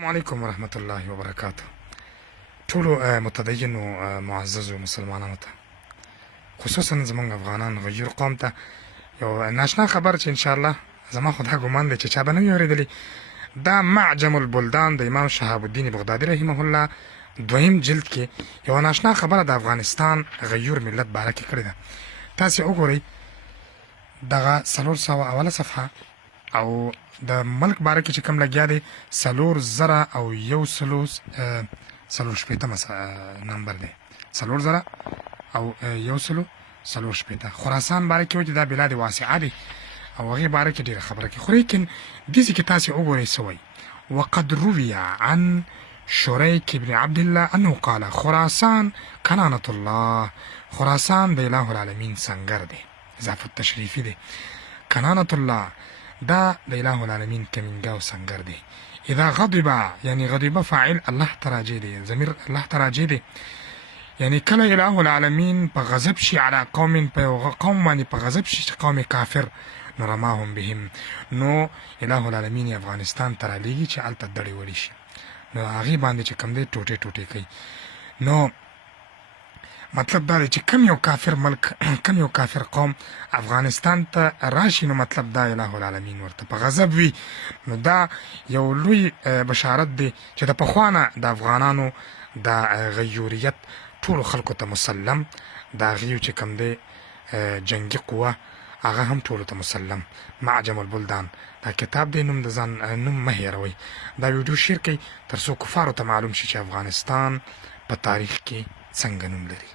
السلام علیکم ورحمت الله وبرکاته. ټولو متدینو معززو مسلمانانو ته، خصوصا زمونږ افغانان غیر قوم ته یو ناشنا خبر چې انشاءالله زما خو دا ګمان دی چې چا به نه وي اورېدلی. دا معجم البلدان د امام شهاب الدین بغدادي رحمه الله دویم جلد کې یو ناشنا خبره د افغانستان غیر ملت باره کې کړې ده. تاسې وګورئ دغه 400 اوله صفحه او د ملک باره کې چې کوم لګیا دی 4,140 نمبر دی 4,140 خراسان باره کې و چې دا بلاد واسعه دی او هغې باره کې ډېره خبره کوي. خو لیکن داسې کې تاسې وګورئ څه وایي. وقد روي عن شريك بن عبد الله انه قال خراسان كنانة الله. خراسان د اله العالمین سنگر دی، اضافه تشریفی دی. كنانة الله دا د اله العالمین کمینګه او سنگر دی. اذا غضب یعنی غضب فاعل الله تراجع دی، ضمیر الله تراجع دی. یعنی کله اله العالمین په غضب شي علی قوم په یو قوم باندې په غضب شي قوم کافر نو رماهم بهم، نو اله العالمین افغانستان ته رالیږي چې هلته دړې وړې شي، نو هغې باندې چې کوم دی ټوټې ټوټې کوي. نو مطلب دا دی چې کم یو کافر ملک کم یو کافر قوم افغانستان ته راشي نو مطلب دا اله العالمین ورته په غضب وي. نو دا یو لوی بشارت دی چې د پخوا نه د افغانانو د غیوریت ټولو خلکو ته مسلم، د هغې چې کوم دی جنګي قوه هغه هم ټولو ته مسلم. معجم البلدان دا کتاب دی، نوم د ځان نوم مه هېروئ. دا ویډیو شیر کړئ تر څو کفارو ته معلوم شي چې افغانستان په تاریخ کې څنګه نوم لري.